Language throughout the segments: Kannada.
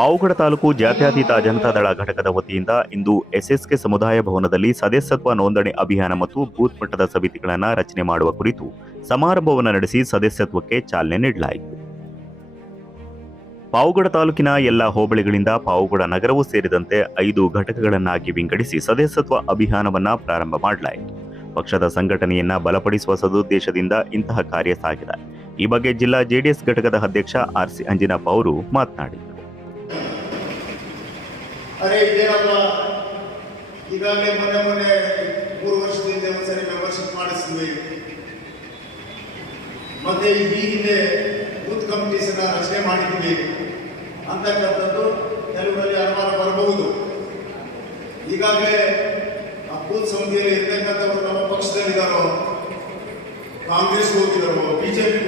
ಪಾವುಗಡ ತಾಲೂಕು ಜಾತ್ಯತೀತ ಜನತಾದಳ ಘಟಕದ ವತಿಯಿಂದ ಇಂದು ಎಸ್ಎಸ್ಕೆ ಸಮುದಾಯ ಭವನದಲ್ಲಿ ಸದಸ್ಯತ್ವ ನೋಂದಣಿ ಅಭಿಯಾನ ಮತ್ತು ಬೂತ್ ಮಟ್ಟದ ಸಮಿತಿಗಳನ್ನು ರಚನೆ ಮಾಡುವ ಕುರಿತು ಸಮಾರಂಭವನ್ನು ನಡೆಸಿ ಸದಸ್ಯತ್ವಕ್ಕೆ ಚಾಲನೆ ನೀಡಲಾಯಿತು. ಪಾವುಗಡ ತಾಲೂಕಿನ ಎಲ್ಲ ಹೋಬಳಿಗಳಿಂದ ಪಾವುಗಡ ನಗರವೂ ಸೇರಿದಂತೆ ಐದು ಘಟಕಗಳನ್ನಾಗಿ ವಿಂಗಡಿಸಿ ಸದಸ್ಯತ್ವ ಅಭಿಯಾನವನ್ನ ಪ್ರಾರಂಭ ಮಾಡಲಾಯಿತು. ಪಕ್ಷದ ಸಂಘಟನೆಯನ್ನ ಬಲಪಡಿಸುವ ಸದುದ್ದೇಶದಿಂದ ಇಂತಹ ಕಾರ್ಯ ಸಾಗಿದೆ. ಈ ಬಗ್ಗೆ ಜಿಲ್ಲಾ ಜೆಡಿಎಸ್ ಘಟಕದ ಅಧ್ಯಕ್ಷ ಆರ್ಸಿ ಅಂಜಿನಪ್ಪ ಅವರು ಮಾತನಾಡಿದರು. ಅರೆ, ಇದೇನಪ್ಪ? ಈಗಾಗಲೇ ಮೊನ್ನೆ ಮೊನ್ನೆ ಮೂರು ವರ್ಷದಿಂದ ಒಂದ್ಸರಿ ಮೆಂಬರ್ಶಿಪ್ ಮಾಡಿಸಿದ್ವಿ. ಮತ್ತೆ ಈ ಹಿಂದೆ ಬೂತ್ ಕಮಿಟೀಸ್ ರಚನೆ ಮಾಡಿದ್ವಿ. ಅಂತಕ್ಕಂಥದ್ದು ಕೆಲವರಲ್ಲಿ ಅನುಮಾನ ಬರಬಹುದು. ಈಗಾಗಲೇ ಆ ಬೂತ್ ಸಮಿತಿಯಲ್ಲಿ ಇರ್ತಕ್ಕಂಥವ್ರು ನಮ್ಮ ಪಕ್ಷದಲ್ಲಿದ್ದಾರೋ ಕಾಂಗ್ರೆಸ್ ಹೋಗಿದಾರೋ ಬಿಜೆಪಿಗೆ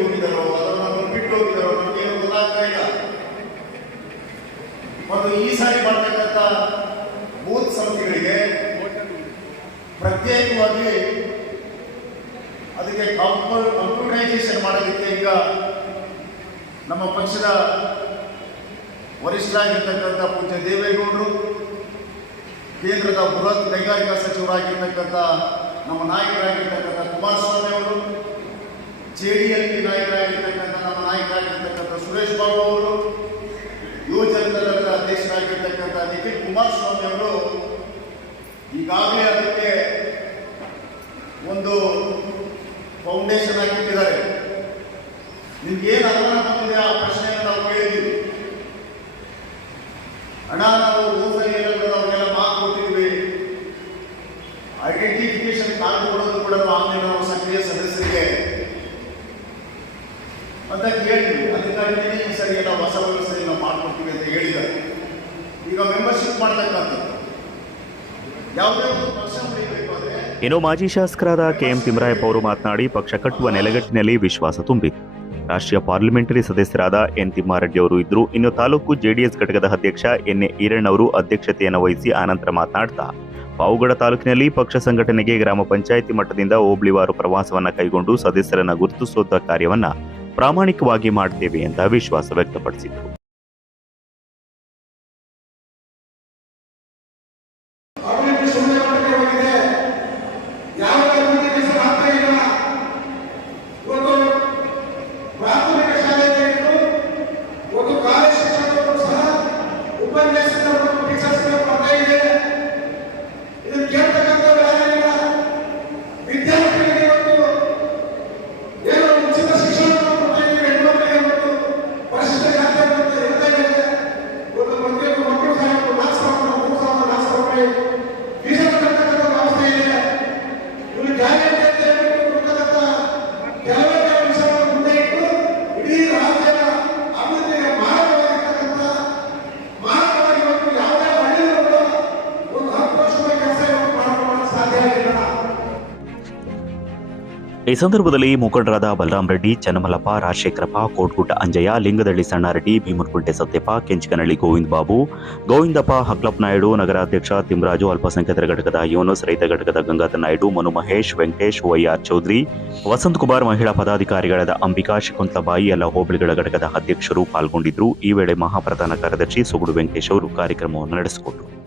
ಪ್ರತ್ಯೇಕವಾಗಿ ಅದಕ್ಕೆ ಕಂಪ್ಯೂಟರೈಸೇಷನ್ ಮಾಡೋದಕ್ಕೆ ಈಗ ನಮ್ಮ ಪಕ್ಷದ ವರಿಷ್ಠರಾಗಿರ್ತಕ್ಕಂಥ ಪೂಜ್ಯ ದೇವೇಗೌಡರು, ಕೇಂದ್ರದ ಬೃಹತ್ ಕೈಗಾರಿಕಾ ಸಚಿವರಾಗಿರ್ತಕ್ಕಂಥ ನಮ್ಮ ನಾಯಕರಾಗಿರ್ತಕ್ಕಂಥ ಕುಮಾರಸ್ವಾಮಿ ಅವರು, ಜೆ ಡಿ ಎಲ್ ಪಿ ನಾಯಕರಾಗಿರ್ತಕ್ಕಂಥ ನಮ್ಮ ನಾಯಕರಾಗಿರ್ತಕ್ಕಂಥ ಸುರೇಶ್ ಬಾಬು ಅವರು ಯುವ ಜನತಾ ಅಧ್ಯಕ್ಷರಾಗಿರ್ತಕ್ಕಂಥ ನಿಖಿಲ್ ಕುಮಾರಸ್ವಾಮಿ ಅವರು ಈಗಾಗಲೇ ಒಂದು ಫೌಂಡೇಶನ್ ಆಗಿಟ್ಟಿದ್ದಾರೆ ನಿಮ್ಗೆ ಏನು ಅನುಮಾನ ಬಂದಿದೆ? ಆ ಪ್ರಶ್ನೆಯನ್ನು ನಾವು ಕೇಳಿದ್ದೀವಿ. ಹಣ ನಾವು ಹೋಗಿ ಅವ್ರಿಗೆಲ್ಲ ಮಾತು ಕೊಟ್ಟಿದ್ವಿ ಐಡೆಂಟಿಫಿಕೇಶನ್ ಕಾರ್ಡ್ ಕೊಡೋದು ಕೂಡ ಆಮೇಲೆ ನಾವು ಸಕ್ರಿಯ ಸದಸ್ಯರಿಗೆ. ಅಂತ ಕೇಳಿದ್ವಿ ಅದಕ್ಕಾಗಿ ಸರಿ ಎಲ್ಲ ಹೊಸ ವ್ಯವಸ್ಥೆ ನಾವು ಮಾಡ್ಕೊಡ್ತೀವಿ ಅಂತ ಹೇಳಿದ್ದಾರೆ. ಈಗ ಮೆಂಬರ್ಶಿಪ್ ಮಾಡ್ತಕ್ಕಂಥದ್ದು. ಯಾವುದೇ ಒಂದು ಪಕ್ಷ ಉಳಿಬೇಕು ಅಂದ್ರೆ ಇನ್ನು ಮಾಜಿ ಶಾಸಕರಾದ ಕೆಎಂ ತಿಮ್ಮರಾಯಪ್ಪ ಅವರು ಮಾತನಾಡಿ, ಪಕ್ಷ ಕಟ್ಟುವ ನೆಲೆಗಟ್ಟಿನಲ್ಲಿ ವಿಶ್ವಾಸ ತುಂಬಿತು ರಾಷ್ಟ್ರೀಯ ಪಾರ್ಲಿಮೆಂಟರಿ ಸದಸ್ಯರಾದ ಎನ್ ತಿಮ್ಮಾರೆಡ್ಡಿ ಅವರು ಇದ್ದರು. ಇನ್ನು ತಾಲೂಕು ಜೆಡಿಎಸ್ ಘಟಕದ ಅಧ್ಯಕ್ಷ ಎನ್ ಎ ಈರಣ್ಣ ಅವರು ಅಧ್ಯಕ್ಷತೆಯನ್ನು ವಹಿಸಿ ಆನಂತರ ಮಾತನಾಡ್ತಾ ಪಾವುಗಡ ತಾಲೂಕಿನಲ್ಲಿ ಪಕ್ಷ ಸಂಘಟನೆಗೆ ಗ್ರಾಮ ಪಂಚಾಯಿತಿ ಮಟ್ಟದಿಂದ ಓಬ್ಳಿವಾರು ಪ್ರವಾಸವನ್ನ ಕೈಗೊಂಡು ಸದಸ್ಯರನ್ನ ಗುರುತಿಸುವ ಕಾರ್ಯವನ್ನ ಪ್ರಾಮಾಣಿಕವಾಗಿ ಮಾಡುತ್ತೇವೆ ಅಂತ ವಿಶ್ವಾಸ ವ್ಯಕ್ತಪಡಿಸಿದರು. ಈ ಸಂದರ್ಭದಲ್ಲಿ ಮುಖಂಡರಾದ ಬಲರಾಮ್ ರೆಡ್ಡಿ, ಚನ್ನಮಲ್ಲಪ್ಪ, ರಾಜಶೇಖರಪ್ಪ, ಕೋಟ್ಗುಡ್ಡ ಅಂಜಯ್ಯ, ಲಿಂಗದಳ್ಳಿ ಸಣ್ಣಾರೆಡ್ಡಿ ಭೀಮರ್ಗುಂಟೆ ಸತ್ಯಪ್ಪ, ಕೆಂಚಕನಹಳ್ಳಿ ಗೋವಿಂದ ಬಾಬು, ಗೋವಿಂದಪ್ಪ ಹಕ್ಲಪ್ ನಾಯ್ಡು, ನಗರಾಧ್ಯಕ್ಷ ತಿಮರಾಜು, ಅಲ್ಪಸಂಖ್ಯಾತರ ಘಟಕದ ಯೋನಸ್, ರೈತ ಘಟಕದ ಗಂಗಾಧರ್ ನಾಯ್ಡು, ಮನು ಮಹೇಶ್, ವೆಂಕಟೇಶ್, ವೈಆರ್ ಚೌಧರಿ, ವಸಂತ್ ಕುಮಾರ್ ಮಹಿಳಾ ಪದಾಧಿಕಾರಿಗಳಾದ ಅಂಬಿಕಾ, ಶಕುಂತಲಾಬಾಯಿ, ಎಲ್ಲ ಹೋಬಳಿಗಳ ಘಟಕದ ಅಧ್ಯಕ್ಷರು ಪಾಲ್ಗೊಂಡಿದ್ದರು. ಈ ವೇಳೆ ಮಹಾಪ್ರಧಾನ ಕಾರ್ಯದರ್ಶಿ ಸುಗುಡು ವೆಂಕಟೇಶ್ ಅವರು ಕಾರ್ಯಕ್ರಮವನ್ನು ನಡೆಸಿಕೊಟ್ಟರು